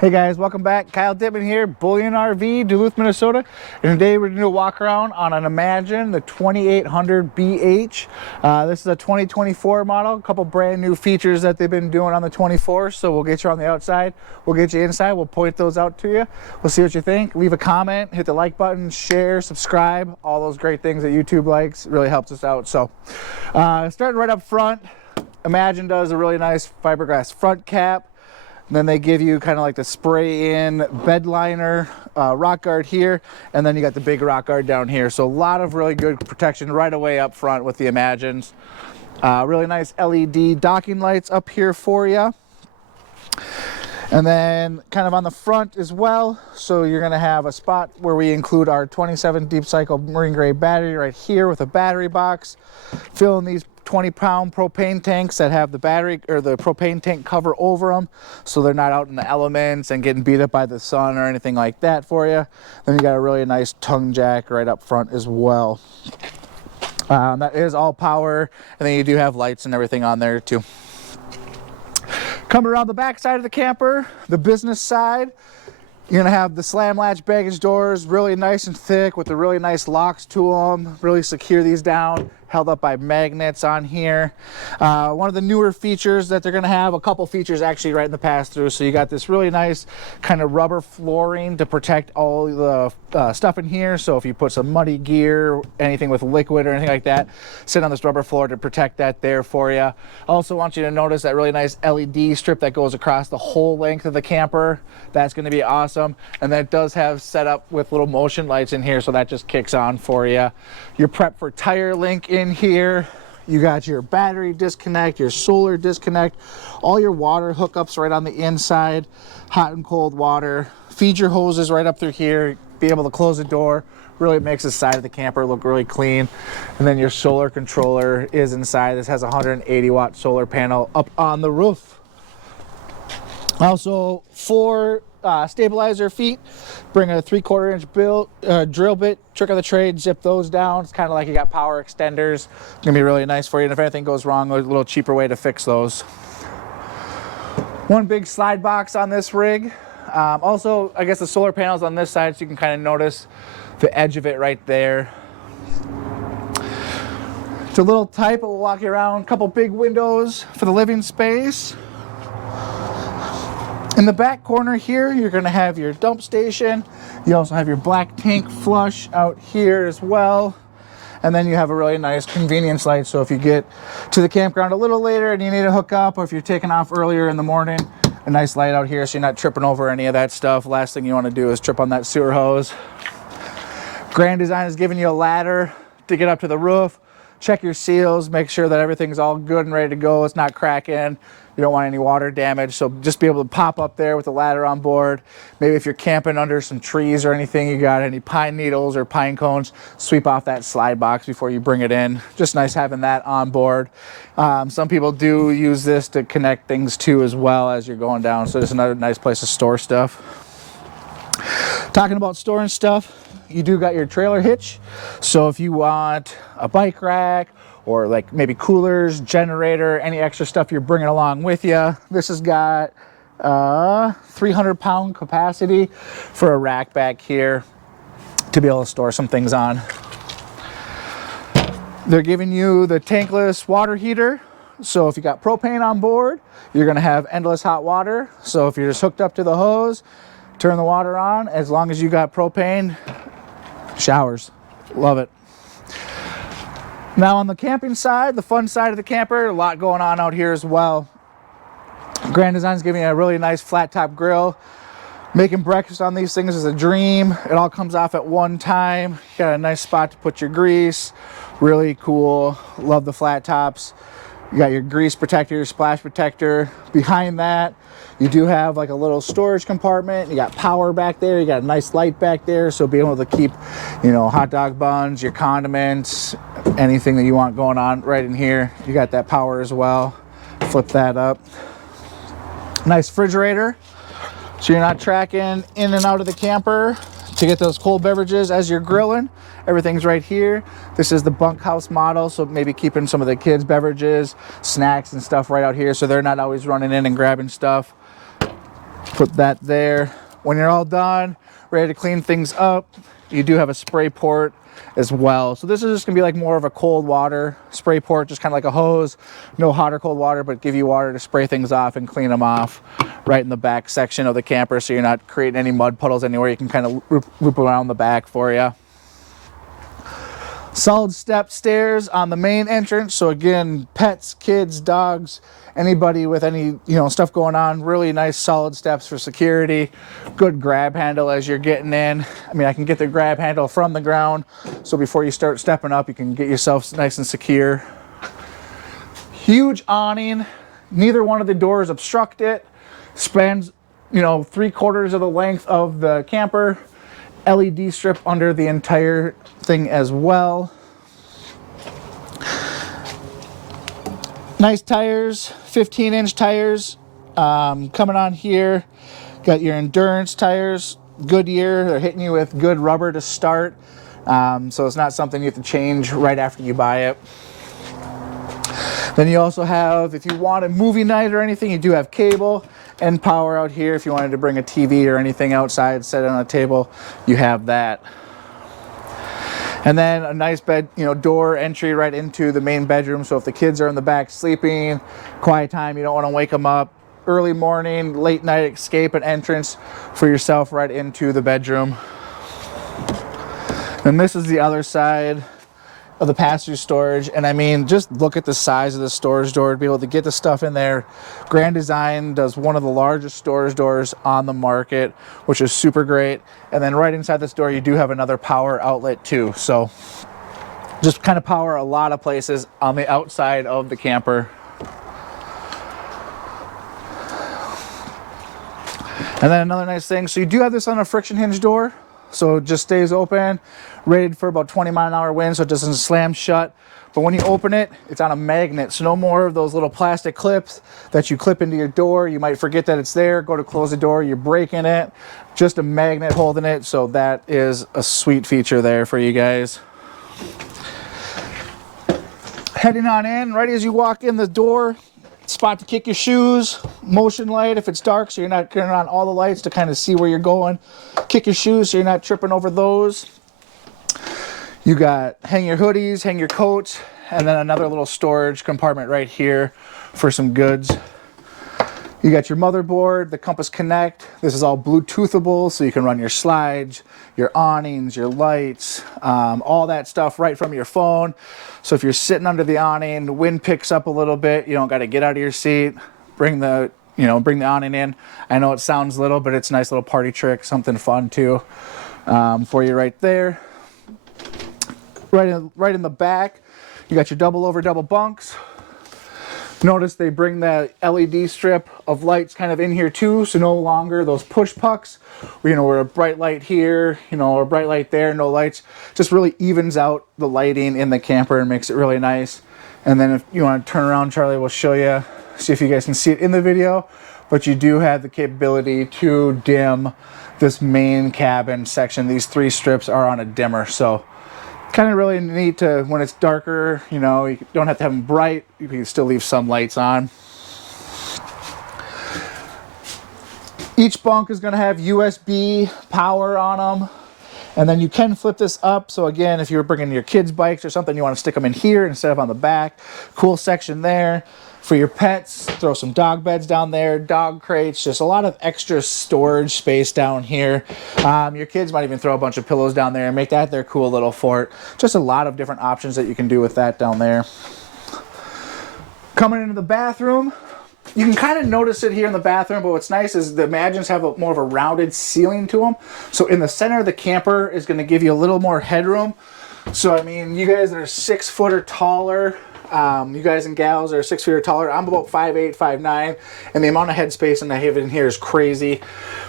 Hey guys, welcome back. Kyle Dittman here, Bullion RV, Duluth, Minnesota. And today we're doing a walk around on an Imagine, the 2800 BH. This is a 2024 model, a couple brand new features that they've been doing on the 24. So we'll get you on the outside, we'll get you inside, we'll point those out to you. We'll see what you think. Leave a comment, hit the like button, share, subscribe, all those great things that YouTube likes. It really helps us out. So starting right up front, Imagine does a really nice fiberglass front cap. And then they give you kind of like the spray-in bed liner, rock guard here, and then you got the big rock guard down here. So a lot of really good protection right away up front with the Imagines. Really nice LED docking lights up here for you. And then kind of on the front as well, so you're going to have a spot where we include our 27 deep cycle marine grade battery right here with a battery box. Fill in these 20-pound propane tanks that have the battery or the propane tank cover over them, so they're not out in the elements and getting beat up by the sun or anything like that for you. Then you got a really nice tongue jack right up front as well. That is all power, and then you do have lights and everything on there too. Coming around the back side of the camper, the business side, you're gonna have the slam latch baggage doors, really nice and thick with the really nice locks to them. Really secure these down, held up by magnets on here. One of the newer features that they're gonna have, a couple features actually right in the pass-through. So you got this really nice kind of rubber flooring to protect all the stuff in here. So if you put some muddy gear, anything with liquid or anything like that, sit on this rubber floor to protect that there for you. Also want you to notice that really nice LED strip that goes across the whole length of the camper. That's gonna be awesome. And then it does have set up with little motion lights in here, so that just kicks on for you. You're prepped for tire link in here. You got your battery disconnect, your solar disconnect, all your water hookups right on the inside, hot and cold water. Feed your hoses right up through here, be able to close the door. Really makes the side of the camper look really clean. And then your solar controller is inside. This has a 180-watt solar panel up on the roof. Also, 4 stabilizer feet. Bring a 3/4 inch drill bit, trick of the trade, zip those down. It's kind of like you got power extenders. It's gonna be really nice for you, and if anything goes wrong, there's a little cheaper way to fix those. One big slide box on this rig. Also, I guess the solar panels on this side, so you can kind of notice the edge of it right there. It's a little tight, but we'll walk you around. A couple big windows for the living space. In the back corner here, you're going to have your dump station. You also have your black tank flush out here as well. And then you have a really nice convenience light. So if you get to the campground a little later and you need to hook up, or if you're taking off earlier in the morning, a nice light out here so you're not tripping over any of that stuff. Last thing you want to do is trip on that sewer hose. Grand Design is giving you a ladder to get up to the roof. Check your seals, make sure that everything's all good and ready to go. It's not cracking. You don't want any water damage, so just be able to pop up there with the ladder on board. Maybe if you're camping under some trees or anything, you got any pine needles or pine cones, sweep off that slide box before you bring it in. Just nice having that on board. Some people do use this to connect things too as well as you're going down, so it's another nice place to store stuff. Talking about storing stuff, you do got your trailer hitch. So if you want a bike rack, or like maybe coolers, generator, any extra stuff you're bringing along with you. This has got 300-pound capacity for a rack back here to be able to store some things on. They're giving you the tankless water heater. So if you got propane on board, you're gonna have endless hot water. So if you're just hooked up to the hose, turn the water on, as long as you got propane, showers, love it. Now on the camping side, the fun side of the camper, a lot going on out here as well. Grand Design's giving you a really nice flat top grill. Making breakfast on these things is a dream. It all comes off at one time. You got a nice spot to put your grease. Really cool. Love the flat tops. You got your grease protector, your splash protector. Behind that, you do have like a little storage compartment. You got power back there. You got a nice light back there. So be able to keep, you know, hot dog buns, your condiments, anything that you want going on right in here. You got that power as well. Flip that up. Nice refrigerator. So you're not tracking in and out of the camper to get those cold beverages as you're grilling. Everything's right here. This is the Bunkhouse model, so maybe keeping some of the kids' beverages, snacks and stuff right out here so they're not always running in and grabbing stuff. Put that there. When you're all done, ready to clean things up, you do have a spray port as well. So this is just gonna be like more of a cold water spray port, just kind of like a hose. No hot or cold water, but give you water to spray things off and clean them off right in the back section of the camper, so you're not creating any mud puddles anywhere. You can kind of loop around the back for you. Solid step stairs on the main entrance. So again, pets, kids, dogs, anybody with any stuff going on, really nice solid steps for security. Good grab handle as you're getting in. I mean, I can get the grab handle from the ground, so before you start stepping up, you can get yourself nice and secure. Huge awning. Neither one of the doors obstruct it. Spans 3/4 of the length of the camper. LED strip under the entire thing as well. Nice tires, 15-inch tires coming on here. Got your endurance tires, Goodyear. They're hitting you with good rubber to start, so it's not something you have to change right after you buy it. Then you also have, if you want a movie night or anything, you do have cable and power out here. If you wanted to bring a TV or anything outside, set it on a table, you have that. And then a nice bed, door entry right into the main bedroom. So if the kids are in the back sleeping, quiet time, you don't want to wake them up. Early morning, late night escape and entrance for yourself right into the bedroom. And this is the other side of the pass-through storage, and I mean, just look at the size of the storage door to be able to get the stuff in there. Grand Design does one of the largest storage doors on the market, which is super great. And then right inside this door, you do have another power outlet too. So just kind of power a lot of places on the outside of the camper. And then another nice thing, so you do have this on a friction hinge door. So it just stays open, rated for about 20-mile-an-hour wind, so it doesn't slam shut. But when you open it, it's on a magnet, so no more of those little plastic clips that you clip into your door. You might forget that it's there, go to close the door, you're breaking it. Just a magnet holding it, so that is a sweet feature there for you guys. Heading on in, right as you walk in the door, spot to kick your shoes, motion light if it's dark so you're not turning on all the lights to kind of see where you're going. Kick your shoes so you're not tripping over those. You got hang your hoodies, hang your coats, and then another little storage compartment right here for some goods. You got your motherboard, the Compass Connect. This is all Bluetoothable, so you can run your slides, your awnings, your lights, all that stuff right from your phone. So if you're sitting under the awning, the wind picks up a little bit, you don't got to get out of your seat, bring the awning in. I know it sounds little, but it's a nice little party trick, something fun too, for you right there. Right in the back, you got your double bunks. Notice they bring that LED strip of lights kind of in here too, so no longer those push pucks, where a bright light here, or a bright light there, no lights. Just really evens out the lighting in the camper and makes it really nice. And then if you want to turn around, Charlie will show you, see if you guys can see it in the video, but you do have the capability to dim this main cabin section. These 3 strips are on a dimmer, so kind of really neat to, when it's darker, you don't have to have them bright, you can still leave some lights on. Each bunk is going to have USB power on them, and then you can flip this up. So again, if you're bringing your kids' bikes or something, you want to stick them in here instead of on the back. Cool section there. For your pets, throw some dog beds down there, dog crates, just a lot of extra storage space down here. Your kids might even throw a bunch of pillows down there and make that their cool little fort. Just a lot of different options that you can do with that down there. Coming into the bathroom, you can kind of notice it here in the bathroom, but what's nice is the Imagines have more of a rounded ceiling to them. So in the center of the camper is going to give you a little more headroom. So I mean, you guys that are 6 foot or taller, you guys and gals are 6 feet or taller. I'm about 5'8", 5'9", and the amount of headspace I have in here is crazy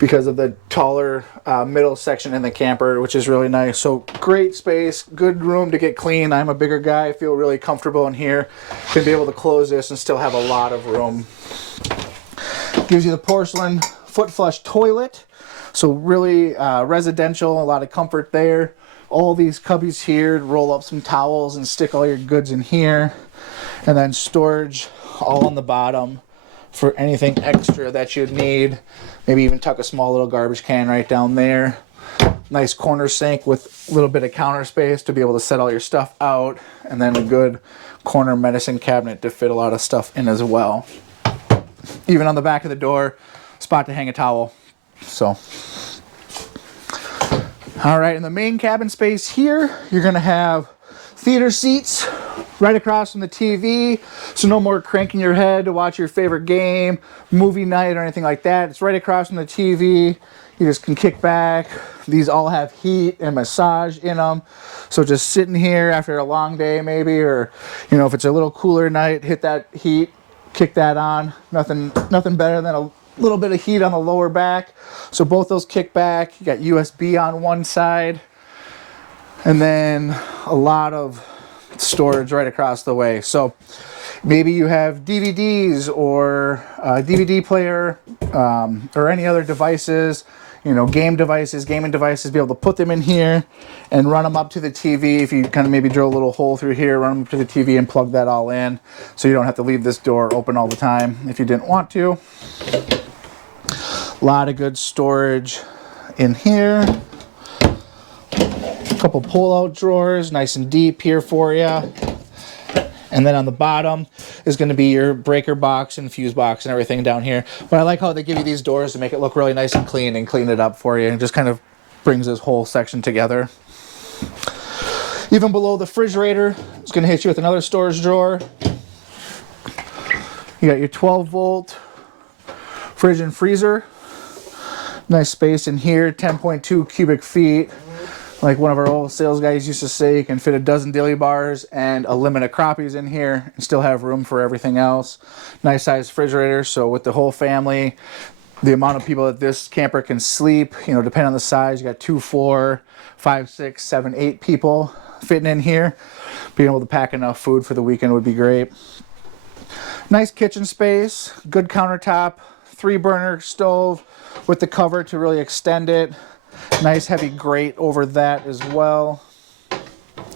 because of the taller middle section in the camper, which is really nice. So great space, good room to get clean. I'm a bigger guy, I feel really comfortable in here. Can be able to close this and still have a lot of room. Gives you the porcelain foot flush toilet, so really residential, a lot of comfort there. All these cubbies here, roll up some towels and stick all your goods in here. And then storage all on the bottom for anything extra that you'd need. Maybe even tuck a small little garbage can right down there. Nice corner sink with a little bit of counter space to be able to set all your stuff out, and then a good corner medicine cabinet to fit a lot of stuff in as well. Even on the back of the door, spot to hang a towel. So, all right, in the main cabin space here, you're gonna have theater seats right across from the TV, so no more cranking your head to watch your favorite game, movie night, or anything like that. It's right across from the TV. You just can kick back. These all have heat and massage in them. So just sitting here after a long day maybe, or you know, if it's a little cooler night, hit that heat, kick that on. Nothing better than a little bit of heat on the lower back. So both those kick back. You got USB on one side, and then a lot of storage right across the way. So maybe you have DVDs or a DVD player, or any other devices, you know, gaming devices, be able to put them in here and run them up to the TV. If you kind of maybe drill a little hole through here, run them up to the TV and plug that all in, so you don't have to leave this door open all the time if you didn't want to. A lot of good storage in here. A couple pull-out drawers, nice and deep here for you. And then on the bottom is going to be your breaker box and fuse box and everything down here. But I like how they give you these doors to make it look really nice and clean it up for you, and just kind of brings this whole section together. Even below the refrigerator, it's going to hit you with another storage drawer. You got your 12-volt fridge and freezer. Nice space in here, 10.2 cubic feet. Like one of our old sales guys used to say, you can fit a dozen dilly bars and a limit of crappies in here and still have room for everything else. Nice sized refrigerator, so with the whole family, the amount of people that this camper can sleep, you know, depending on the size, you got 2, 4, 5, 6, 7, 8 people fitting in here. Being able to pack enough food for the weekend would be great. Nice kitchen space, good countertop, 3-burner stove with the cover to really extend it. Nice heavy grate over that as well.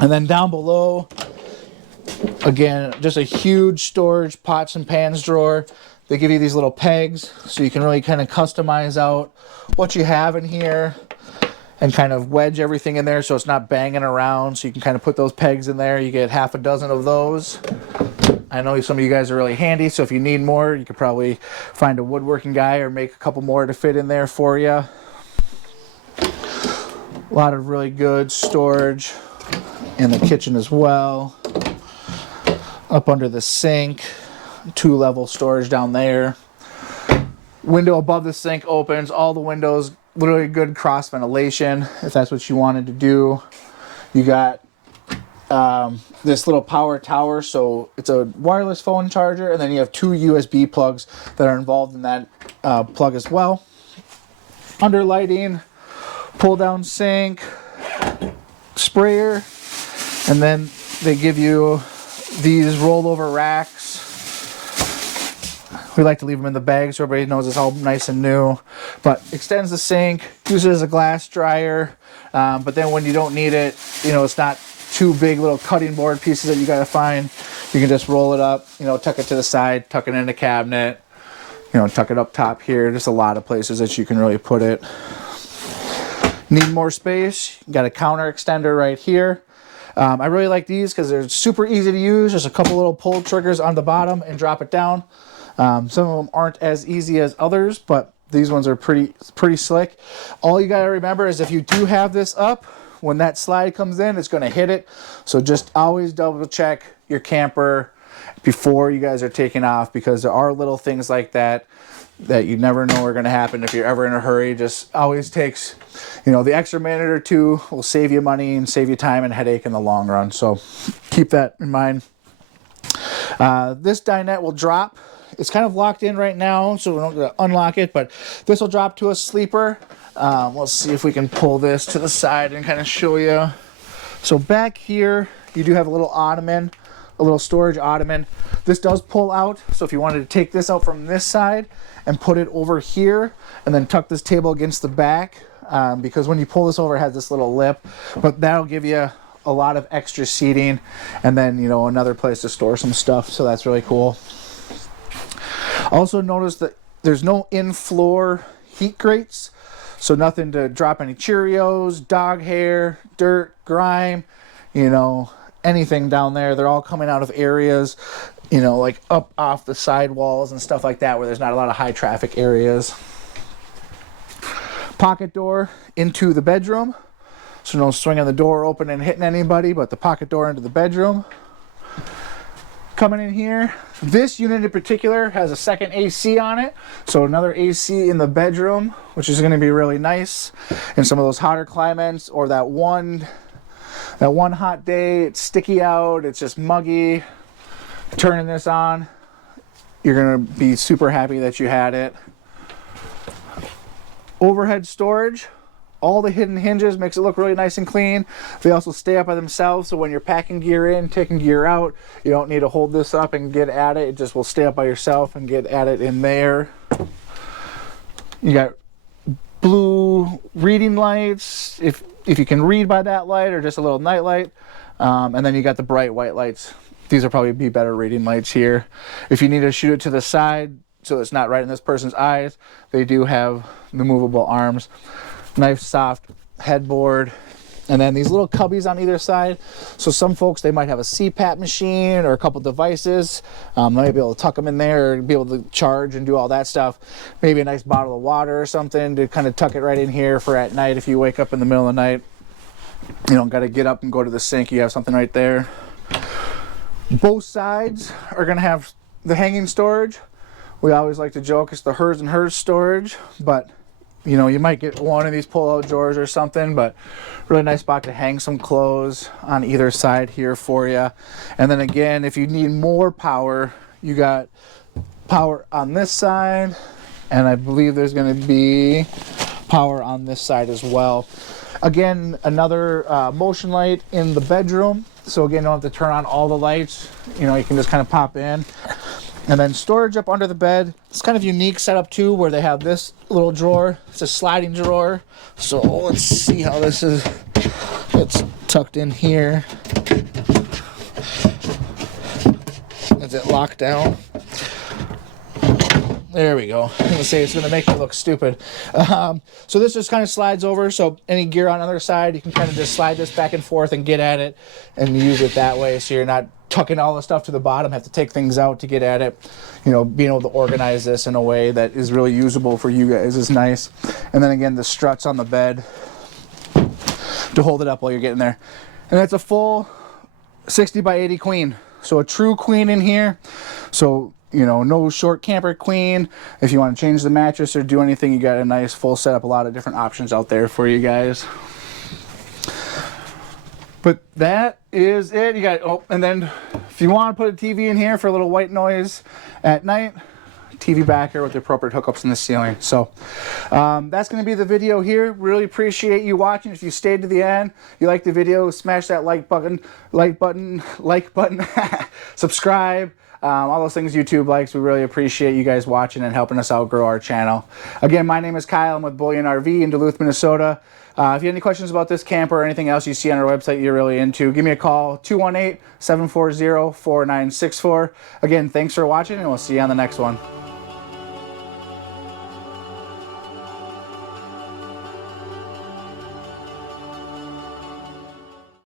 And then down below, again, just a huge storage pots and pans drawer. They give you these little pegs so you can really kind of customize out what you have in here and kind of wedge everything in there so it's not banging around. So you can kind of put those pegs in there. You get half a dozen of those. I know some of you guys are really handy, so if you need more, you could probably find a woodworking guy or make a couple more to fit in there for you. A lot of really good storage in the kitchen as well. Up under the sink, 2-level storage down there. Window above the sink opens, all the windows, literally good cross ventilation if that's what you wanted to do. You got this little power tower, so it's a wireless phone charger, and then you have 2 USB plugs that are involved in that plug as well. Under lighting, pull down sink, sprayer, and then they give you these rollover racks. We like to leave them in the bag so everybody knows it's all nice and new. But extends the sink, use it as a glass dryer, but then when you don't need it, you know, it's not 2 big little cutting board pieces that you gotta find. You can just roll it up, you know, tuck it to the side, tuck it in a cabinet, you know, tuck it up top here. Just a lot of places that you can really put it. Need more space? You got a counter extender right here. I really like these because they're super easy to use. Just a couple little pull triggers on the bottom and drop it down. Some of them aren't as easy as others, but these ones are pretty slick. All you got to remember is if you do have this up, when that slide comes in, it's going to hit it. So just always double check your camper before you guys are taking off, because there are little things like that you never know are going to happen if you're ever in a hurry. Just always takes, you know, the extra minute or 2 will save you money and save you time and headache in the long run. So keep that in mind. This dinette will drop. It's kind of locked in right now, so we're not going to unlock it, but this will drop to a sleeper. Let's see if we can pull this to the side and kind of show you. So back here, you do have a little ottoman, a little storage ottoman. This does pull out, so if you wanted to take this out from this side and put it over here and then tuck this table against the back, because when you pull this over, it has this little lip, but that'll give you a lot of extra seating and then, you know, another place to store some stuff, so that's really cool. Also notice that there's no in-floor heat grates, so nothing to drop any Cheerios, dog hair, dirt, grime, you know, anything down there. They're all coming out of areas, you know, like up off the sidewalls and stuff like that where there's not a lot of high traffic areas. Pocket door into the bedroom, so no swinging the door open and hitting anybody, but the pocket door into the bedroom. Coming in here, this unit in particular has a second AC on it, so another AC in the bedroom, which is going to be really nice in some of those hotter climates, or that one hot day, it's sticky out, it's just muggy. Turning this on, you're going to be super happy that you had it. Overhead storage, all the hidden hinges, makes it look really nice and clean. They also stay up by themselves, so when you're packing gear in, taking gear out, you don't need to hold this up and get at it. It just will stay up by yourself and get at it in there. You got blue reading lights, if you can read by that light, or just a little night light. And then you got the bright white lights. These will probably be better reading lights here. If you need to shoot it to the side so it's not right in this person's eyes, they do have the movable arms. Nice soft headboard, and then these little cubbies on either side. So some folks, they might have a CPAP machine or a couple devices. They might be able to tuck them in there or be able to charge and do all that stuff. Maybe a nice bottle of water or something to kind of tuck it right in here for at night if you wake up in the middle of the night. You don't got to get up and go to the sink. You have something right there. Both sides are going to have the hanging storage. We always like to joke it's the hers and hers storage, but you know, you might get one of these pull-out drawers or something, but really nice spot to hang some clothes on either side here for you. And then again, if you need more power, you got power on this side, and I believe there's going to be power on this side as well. Again, another motion light in the bedroom. So again, you don't have to turn on all the lights. You know, you can just kind of pop in. And then storage up under the bed. It's kind of unique setup too, where they have this little drawer. It's a sliding drawer. So let's see how this is. It's tucked in here. Is it locked down? There we go. I'm gonna say it's gonna make me look stupid. So this just kind of slides over, so any gear on the other side, you can kind of just slide this back and forth and get at it and use it that way, so you're not tucking all the stuff to the bottom, have to take things out to get at it. You know, being able to organize this in a way that is really usable for you guys is nice. And then again, the struts on the bed to hold it up while you're getting there. And that's a full 60 by 80 queen. So a true queen in here. So, you know, no short camper queen. If you want to change the mattress or do anything, you got a nice full setup, a lot of different options out there for you guys. But that is it. You got, oh, and then if you want to put a TV in here for a little white noise at night, TV backer with the appropriate hookups in the ceiling. So that's going to be the video here. Really appreciate you watching. If you stayed to the end, you liked the video, smash that like button, subscribe. All those things YouTube likes. We really appreciate you guys watching and helping us out grow our channel. Again, my name is Kyle. I'm with Bullion RV in Duluth, Minnesota. If you have any questions about this camper or anything else you see on our website you're really into, give me a call, 218-740-4964. Again, thanks for watching, and we'll see you on the next one.